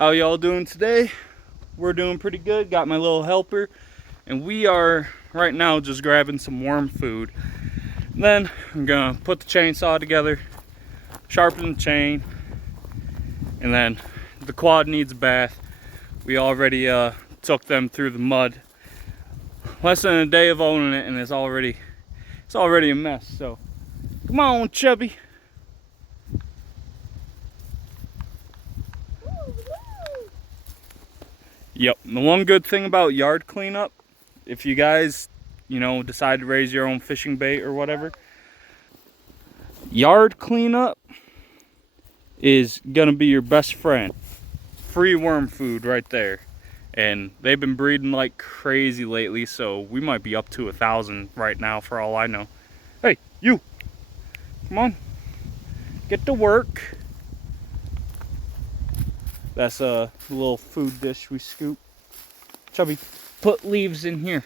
How y'all doing today? We're doing pretty good. Got my little helper, and we are right now just grabbing some worm food. Then I'm gonna put the chainsaw together, sharpen the chain, and then the quad needs a bath. We already took them through the mud. Less than a day of owning it, and it's already a mess. So come on, Chubby. Yep, the one good thing about yard cleanup, if you guys, decide to raise your own fishing bait or whatever, yard cleanup is gonna be your best friend. Free worm food right there. And they've been breeding like crazy lately, so we might be up to 1,000 right now for all I know. Hey, you! Come on, get to work. That's a little food dish we scoop. Chubby, put leaves in here.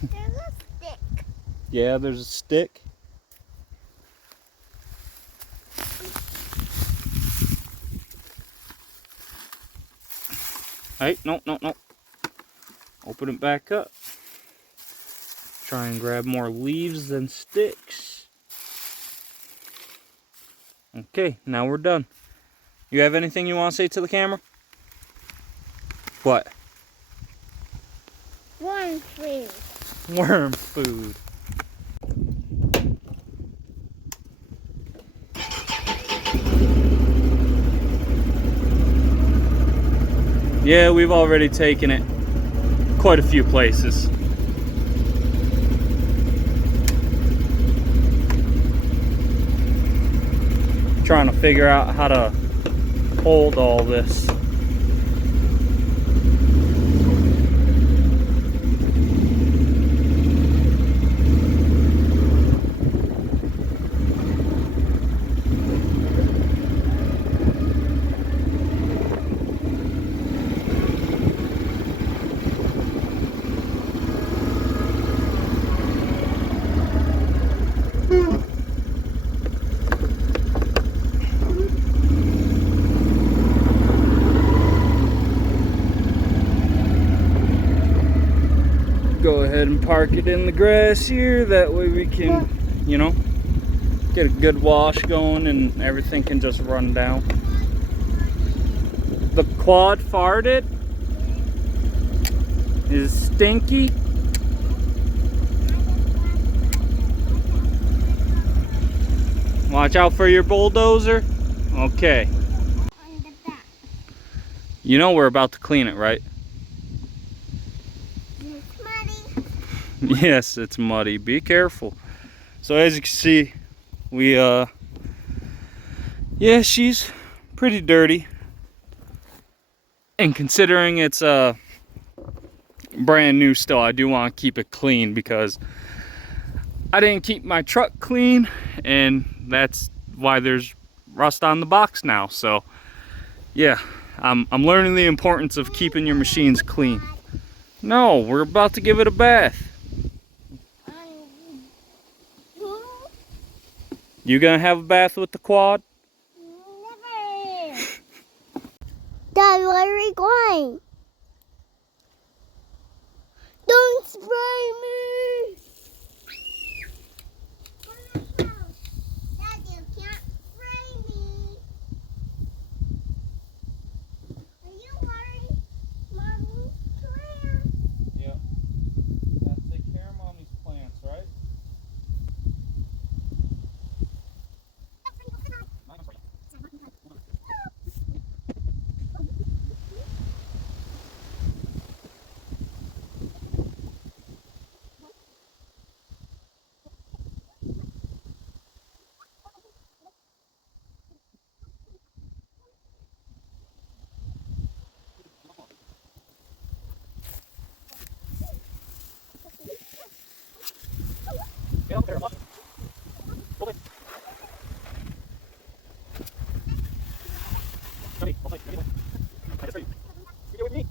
There's a stick. Yeah, there's a stick. Hey, no. Open it back up. Try and grab more leaves than sticks. Okay, now we're done. You have anything you want to say to the camera? What? Worm food. Worm food. Yeah, we've already taken it quite a few places. Trying to figure out how to hold all this. Go ahead and park it in the grass here. That way we can, get a good wash going and everything can just run down. The quad farted. Is stinky. Watch out for your bulldozer. Okay. On the back. You know we're about to clean it, right? It's muddy. Yes, it's muddy. Be careful. So as you can see, she's pretty dirty. And considering it's brand new still, I do want to keep it clean because I didn't keep my truck clean, and that's why there's rust on the box now. So yeah, I'm learning the importance of keeping your machines clean. No, we're about to give it a bath. You gonna have a bath with the quad? Never. Dad, where are we going? Don't spray me. Dad, you can't spray me. Are you worried? Mommy's plant. Yep. Gotta take care of mommy's plants, right? Get up there, look. Hold it. Ready, I'll take it. Ready, I just ready. You get with me.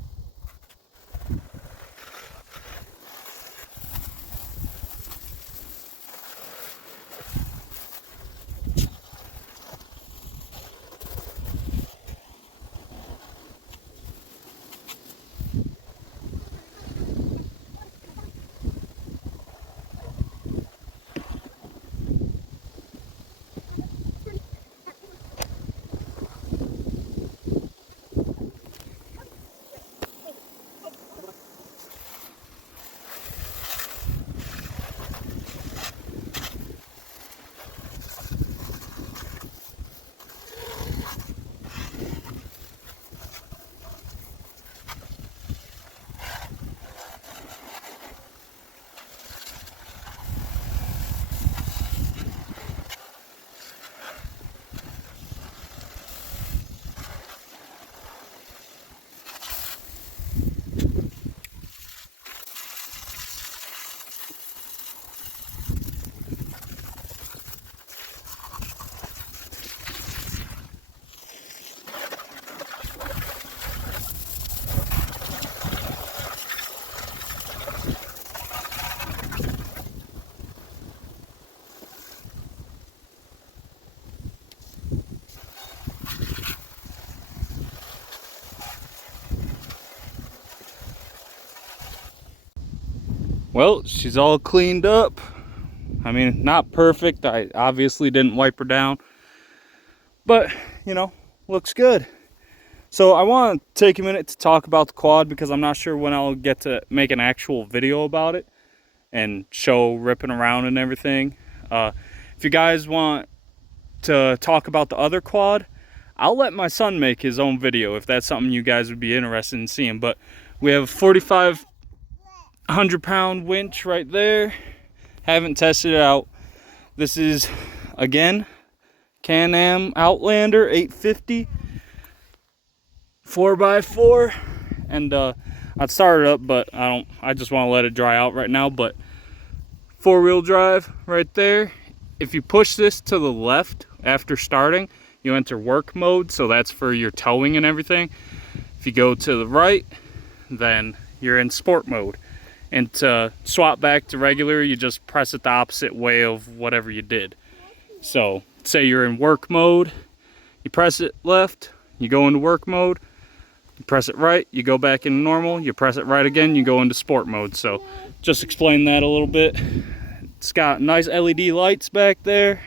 Well, she's all cleaned up. I mean, not perfect. I obviously didn't wipe her down, but you know, looks good. So I want to take a minute to talk about the quad because I'm not sure when I'll get to make an actual video about it and show ripping around and everything. If you guys want to talk about the other quad, I'll let my son make his own video if that's something you guys would be interested in seeing. But we have a 4,500-pound winch right there. Haven't tested it out. This is, again, Can-Am Outlander 850 4x4, and I'd start it up, but I just want to let it dry out right now. But 4-wheel drive right there. If you push this to the left after starting, you enter work mode, so that's for your towing and everything. If you go to the right, then you're in sport mode. And to swap back to regular, you just press it the opposite way of whatever you did. So say you're in work mode, you press it left, you go into work mode. You press it right, you go back into normal. You press it right again, you go into sport mode. So just explain that a little bit. It's got nice LED lights back there.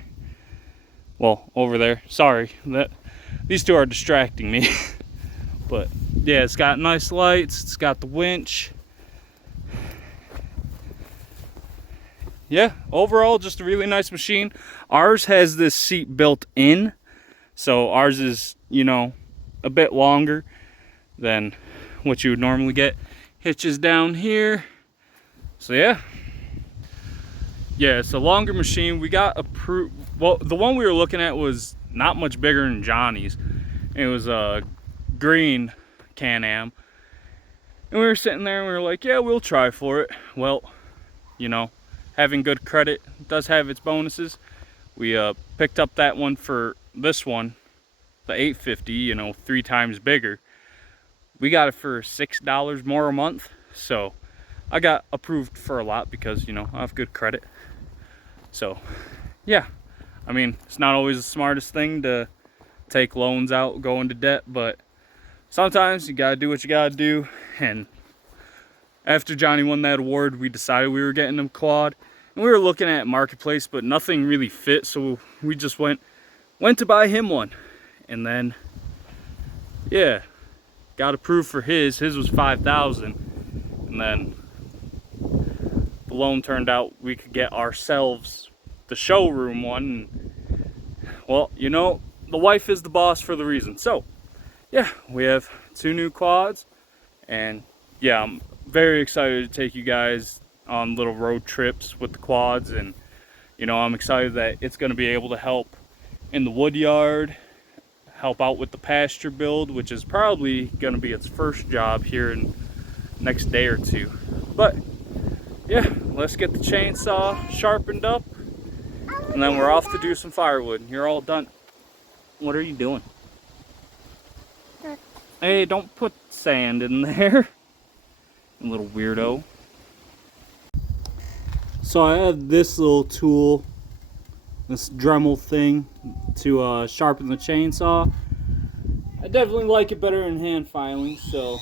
Well, over there. Sorry, these two are distracting me. But yeah, it's got nice lights. It's got the winch. Yeah, overall, just a really nice machine. Ours has this seat built in, so ours is, you know, a bit longer than what you would normally get. Hitches down here. So yeah, it's a longer machine. We got approved. Well, the one we were looking at was not much bigger than Johnny's. It was a green Can-Am, and we were sitting there and we were like, yeah, we'll try for it. Well, you know, having good credit does have its bonuses. We picked up that one for this one, the 850, you know, 3 times bigger. We got it for $6 more a month, so I got approved for a lot because, you know, I have good credit. So yeah, I mean, it's not always the smartest thing to take loans out, go into debt, but sometimes you gotta do what you gotta do. And after Johnny won that award, we decided we were getting him quad, and we were looking at Marketplace, but nothing really fit, so we just went to buy him one. And then yeah, got approved for his was $5,000, and then the loan turned out we could get ourselves the showroom one. And, well, you know, the wife is the boss for the reason. So yeah, we have 2 new quads, and yeah, I'm very excited to take you guys on little road trips with the quads. And you know, I'm excited that it's going to be able to help in the wood yard, help out with the pasture build, which is probably going to be its first job here in the next day or 2. But yeah, let's get the chainsaw sharpened up, and then we're off to do some firewood. You're all done. What are you doing? Hey, don't put sand in there, you little weirdo. So I have this little tool, this Dremel thing, to sharpen the chainsaw. I definitely like it better than hand filing, so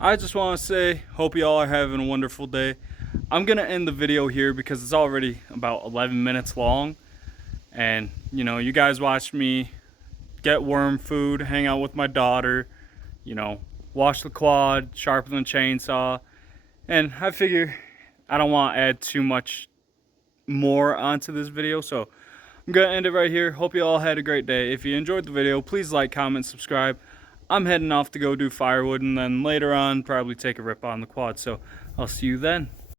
I just want to say, hope you all are having a wonderful day. I'm going to end the video here because it's already about 11 minutes long. And, you know, you guys watched me get worm food, hang out with my daughter, you know, wash the quad, sharpen the chainsaw. And I figure I don't want to add too much more onto this video, so I'm going to end it right here. Hope you all had a great day. If you enjoyed the video, please like, comment, subscribe. I'm heading off to go do firewood, and then later on probably take a rip on the quad, so I'll see you then.